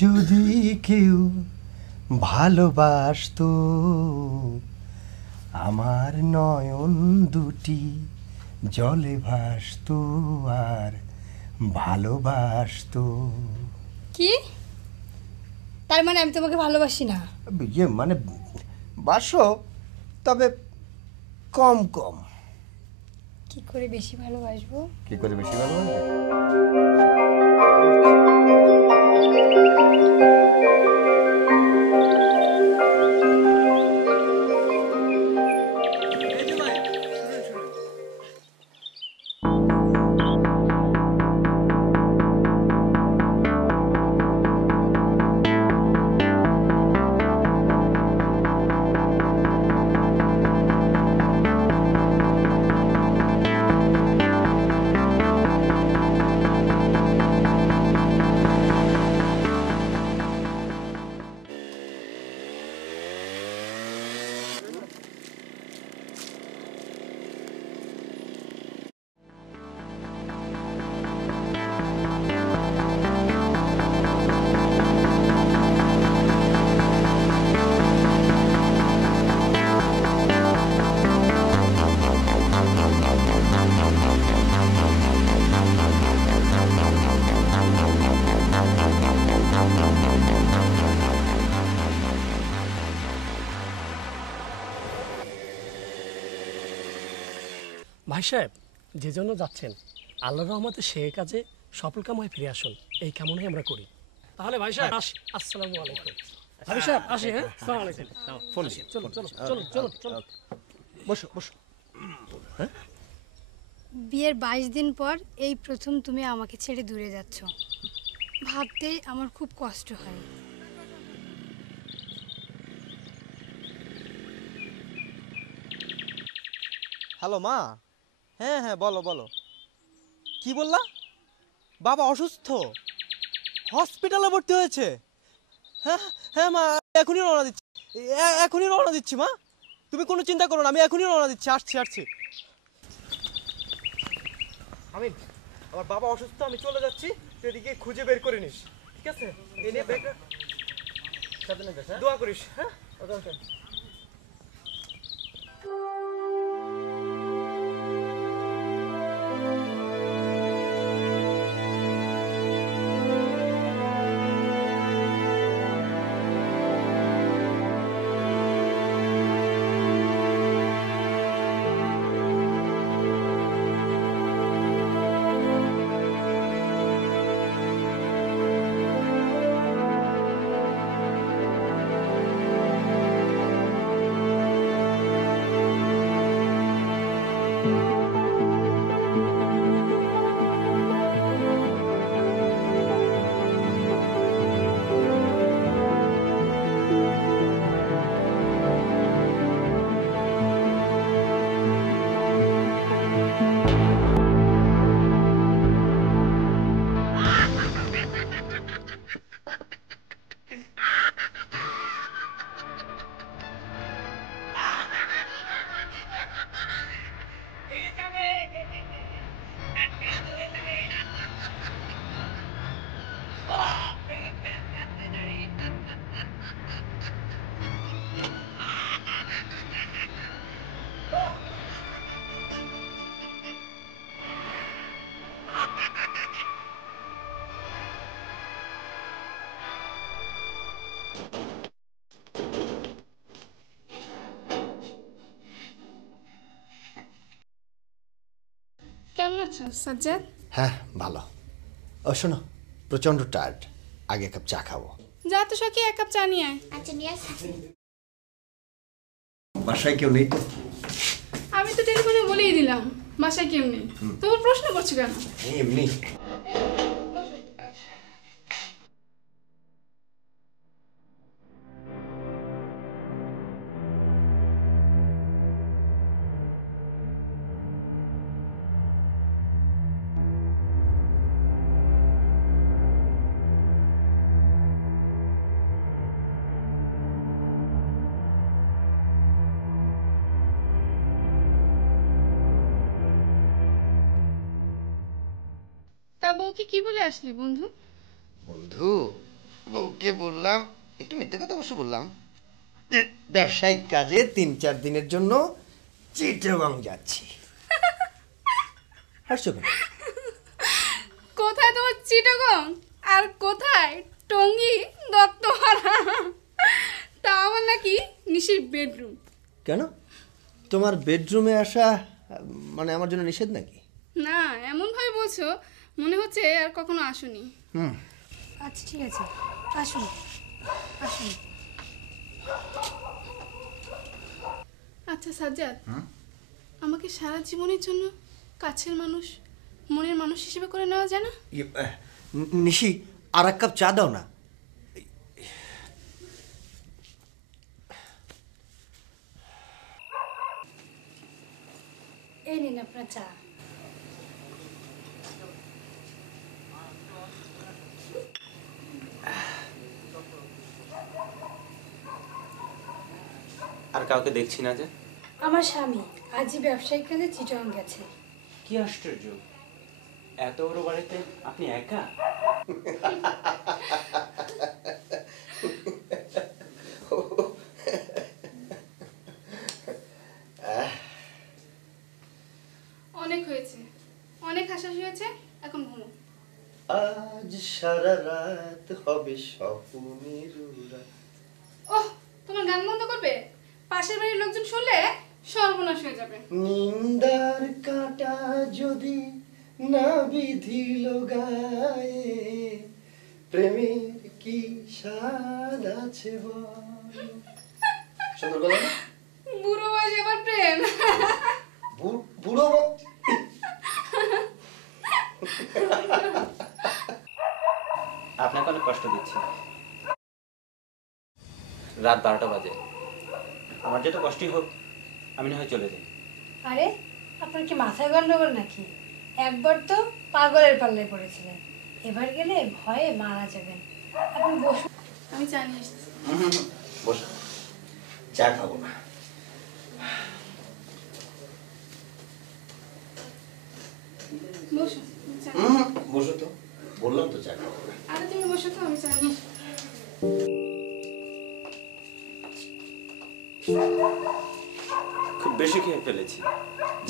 যদি কেউ ভালোবাসতো আমার নয়ন দুটি জলে ভাসতো আর ভালোবাসতো। কি তার মানে আমি তোমাকে ভালোবাসি না? ইয়ে মানে বাসো, তবে কম কম। কি করে বেশি ভালোবাসবো? কি করে বেশি ভালোবাসবে? ভাই সাহেব, যে জন্য যাচ্ছেন আল্লাহর রহমতে সে কাজে সফলকাময় ফিরে আসুন, এই কামনাই আমরা করি। তাহলে ভাই সাহেব আসি। আসসালামু আলাইকুম। ভাই সাহেব আসি। হ্যাঁ, আসসালামু আলাইকুম। ফোন চলো চলো চলো চলো চলো, বসো বসো। হ্যাঁ, বিয়ের 22 দিন পর এই প্রথম তুমি আমাকে ছেড়ে দূরে যাচ্ছ। ভাবতেই আমার খুব কষ্ট হয়। হ্যালো মা। হ্যাঁ হ্যাঁ, বলো বলো, কি বললা? বাবা অসুস্থ, হসপিটালে ভর্তি হয়েছে? হ্যাঁ হ্যাঁ মা, এখনই রওনা দিচ্ছি, এখনই রওনা দিচ্ছি মা, তুমি কোনো চিন্তা করো না, আমি এখনই রওনা দিচ্ছি, আসছি আসছি। আমি, আমার বাবা অসুস্থ, আমি চলে যাচ্ছি, তুই এদিকে খুঁজে বের করে নিস, ঠিক আছে? এই নিয়ে ব্যাগটা সাথে নিয়ে যাস, দোয়া করিস। হ্যাঁ, ওকে ওকে। কেমন আছো সাজ্জাদ? হ্যাঁ ভালো। ও শোনো, প্রচণ্ড টায়ার্ড, আগে কাপ চা খাবো। যা তো সখী, এক কাপ চা নিয়ে আয়। আচ্ছা নিয়ে আসছি। বাসায় কেউ নেই তো? আমি তো টেলিফোনে বলেই দিলাম বাসায় কেউ নেই, তোমার প্রশ্ন করছো কেন? এমনি। তা বউকে কি বলে আসলি বন্ধু? বন্ধু বউকে বললাম, একটু মিথ্যে কথা অবশ্য বললাম, যে ব্যবসায়িক কাজে 3-4 দিনের জন্য চিটাগং যাচ্ছি। হাসছো কেন? কোথায় তোমার চিটাগং আর কোথায় টঙ্গী দত্তপাড়া? তা আমার নাকি নিশির বেডরুম। কেন, তোমার বেডরুমে আসা মানে আমার জন্য নিষেধ নাকি? না, এমন ভাবে বলছো মনে হচ্ছে আর কখনো আসোনি। আচ্ছা ঠিক আছে, আসুন আসুন। আচ্ছা সাজ্জাদ, আমাকে সারা জীবনের জন্য কাছের মানুষ, মনের মানুষ হিসেবে করে নেওয়া যায় না? নিশি, আর এক কাপ চা দাও না। এই নিন আপনার চা। আর কাউকে দেখছি না যে। আমার স্বামী আজই ব্যবসায়িক কাজে চিটাগং গেছে। কি আশ্চর্য, এত বড় বাড়িতে আপনি একা? অনেক হয়েছে, অনেক হাসাহাসি হয়েছে, এখন ঘুমো। আজ সারা রাত হবে স্বপ্নের রাত। ওহ, তোমার গান বন্ধ করবে? পাশের বাড়ির লোকজন শুনলে সর্বনাশ হয়ে যাবে। নিন্দার কাঁটা যদি না বিধিল গায়ে, প্রেমের কি স্বাদ আছে বল। সুন্দর বলো না? বুড়ো বয়সে আবার প্রেম? বুড়ো আপনাকে অনেক কষ্ট দিচ্ছি। রাত 12টা বাজে, আমার যত কষ্টই হোক আমি না হয় চলে যাই। আরে আপনার কি মাথায় গন্ডগোল নাকি? একবার তো পাগলের পাল্লায় পড়েছিলেন, এবার গেলে ভয়ে মারা যাবেন। আপনি বসুন। আমি চা নিয়ে এসেছি। বসো, চা খাবো না। বসো, চা। বসো তো, বললাম তো চা খাবো না। আরে তুমি বসো তো, আমি চা নিয়ে এসেছি। খুব বেশি খেয়ে ফেলেছি,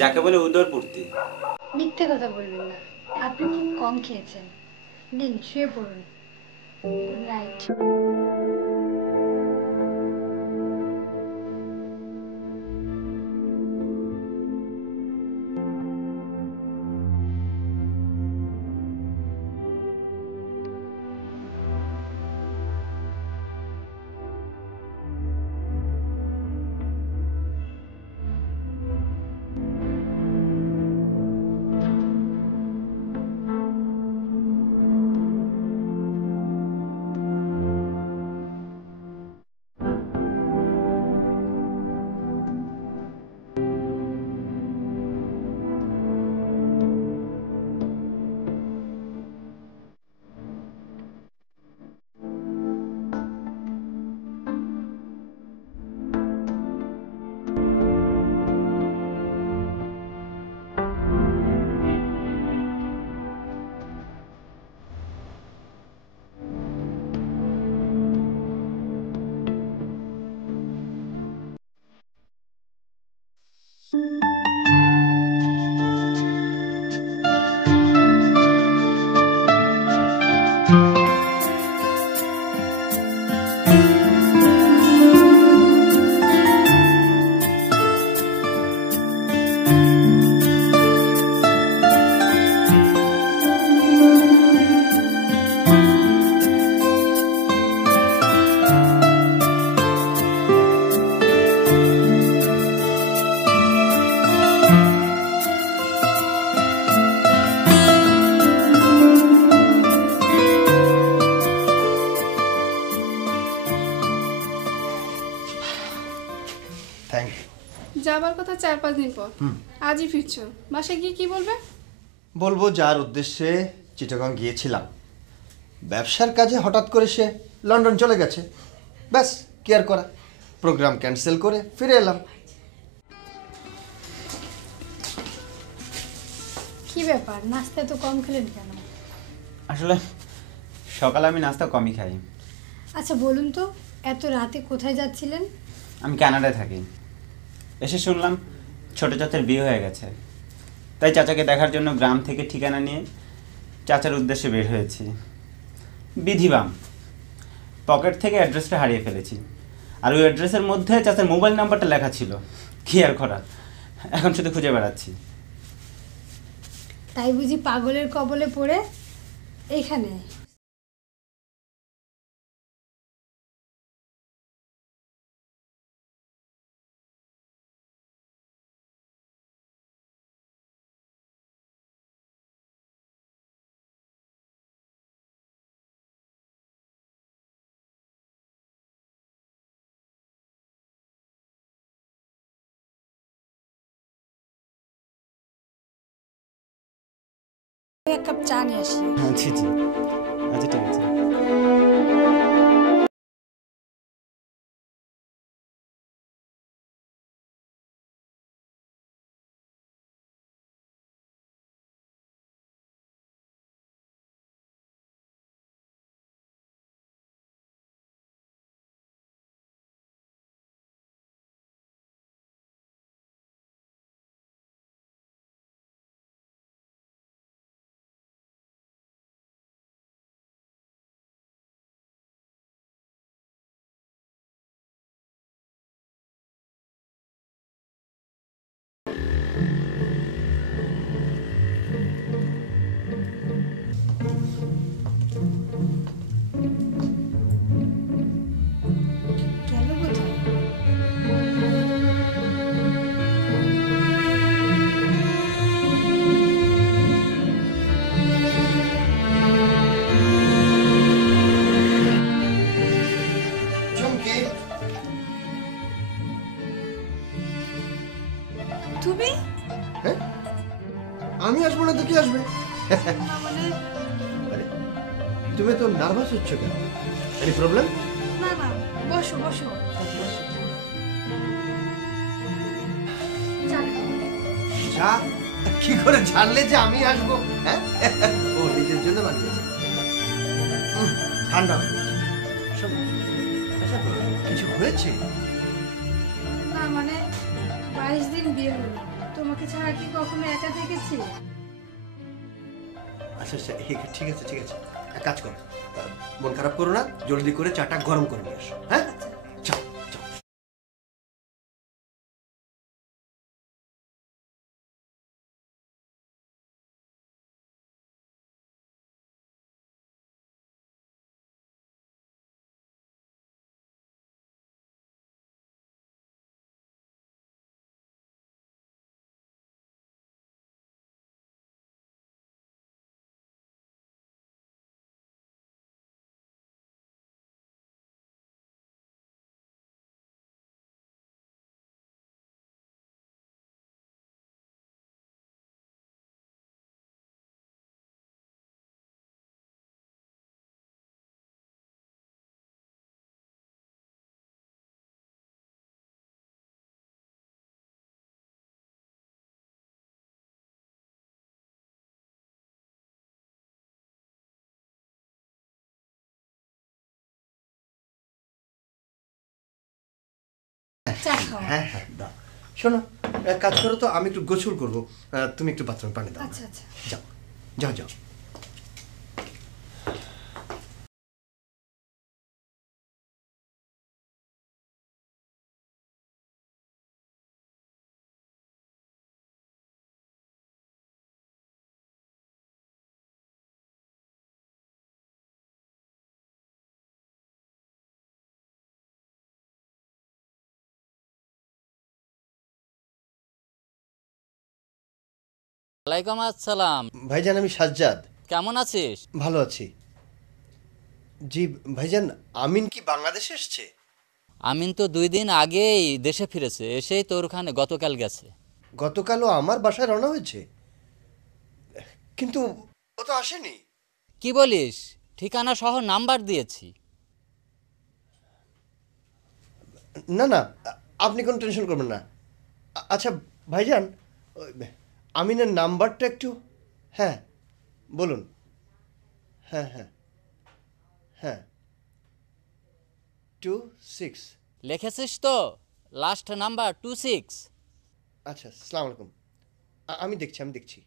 যাকে বলে উদরপূর্তি। মিথ্যে কথা বলবেন না, আপনি খুব কম খেয়েছেন। নিন শুয়ে পড়ুন। Good night. Thank you. যাবার কথা 4-5 দিন পর, আজই ফিরছো। বাসায় গিয়ে কি বলবে? বলবো যার উদ্দেশ্যে চিটাগং গিয়েছিলাম, ব্যবসার কাজে হঠাৎ করে সে লন্ডন চলে গেছে। ব্যাস, কি আর করা, প্রোগ্রাম ক্যান্সেল করে ফিরে এলাম। কি ব্যাপার, নাস্তা তো কম খেলেন কেন? আসলে সকালে আমি নাস্তা কমই খাই, আচ্ছা বলুন তো, এত রাতে কোথায় যাচ্ছিলেন? আমি কানাডায় থাকি। এসে শুনলাম ছোট চাচার বিয়ে হয়ে গেছে, তাই চাচাকে দেখার জন্য গ্রাম থেকে ঠিকানা নিয়ে চাচার উদ্দেশ্যে বের হয়েছি। বিধিবাম পকেট থেকে অ্যাড্রেসটা হারিয়ে ফেলেছি, আর ওই অ্যাড্রেসের মধ্যে চাচার মোবাইল নাম্বারটা লেখা ছিল। কি আর করার, এখন শুধু খুঁজে বেড়াচ্ছি। তাই বুঝি পাগলের কবলে পড়ে এইখানে? এক কাপ চা নিয়ে আসি। জি জি, আচ্ছা ঠিক আছে। গেল কোথায়? চুমকি, তুমি? হ্যাঁ আমি আসবো না তো কি আসবে? না মানে, আরে তুমি তো নার্ভাস হচ্ছ কেন? Any problem? না না, বসো বসো। চা খাও। চা কি করে জানলে যে আমি আসবো? হ্যাঁ, ও নিজের জন্য বানিয়েছে। ঠান্ডা হয়ে গেছে। শোনো, আচ্ছা, কিছু হয়েছে? না মানে 22 দিন বিয়ে হলো, তোমাকে ছাড়া কি কখনো একা থেকেছি? আচ্ছা আচ্ছা, ঠিক আছে ঠিক আছে, এক কাজ করো, মন খারাপ করো না, জলদি করে চাটা গরম করে নিয়ে আসো। হ্যাঁ, চাও চাও। চা খাও। হ্যাঁ হ্যাঁ, দাও। শোনো, এক কাজ করো তো, আমি একটু গোসল করবো, তুমি একটু বাথরুমে পানি দাও। আচ্ছা আচ্ছা। যাও যাও যাও। ওয়ালাইকুম আসসালাম। ভাইজান, আমি সাজ্জাদ। কেমন আছিস? ভালো আছি। জি ভাইজান, আমিন কি বাংলাদেশে এসছে? আমিন তো 2 দিন আগেই দেশে ফিরেছে, এসেই তোর ওখানে গতকাল গেছে। গতকালও আমার বাসায় রওনা হয়েছে, কিন্তু ও তো আসেনি। কি বলিস? ঠিকানা সহ নাম্বার দিয়েছি। না না, আপনি কোনো টেনশন করবেন না। আচ্ছা ভাইজান, ওই আমিনের নাম্বারটা একটু, হ্যাঁ বলুন। হ্যাঁ হ্যাঁ হ্যাঁ 526। লিখেছিস তো? Last number 26। আচ্ছা, আসসালামু আলাইকুম। আমি দেখছি।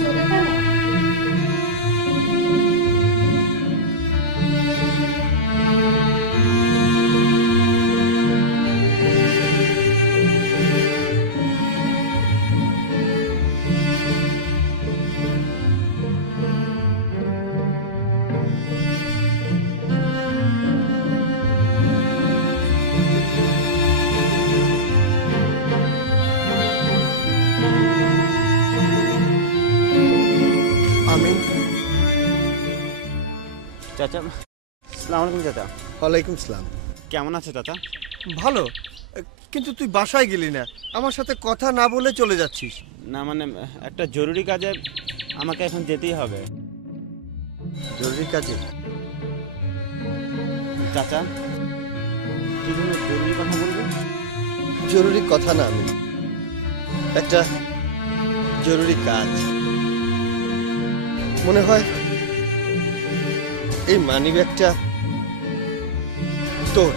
চলে গেল? আমিন। চাচা, আসসালামু আলাইকুম চাচা। ওয়ালাইকুম সালাম। কেমন আছো চাচা? ভালো, কিন্তু তুই বাসায় গেলি না, আমার সাথে কথা না বলে চলে যাচ্ছিস। না মানে একটা জরুরি কাজে আমাকে এখন যেতেই হবে। জরুরি কাজে? চাচা, কি জন্য জরুরি কথা বলবেন? জরুরি কথা না, আমি একটা জরুরি কাজ। মনে হয় এই মানিব্যাগটা তোর।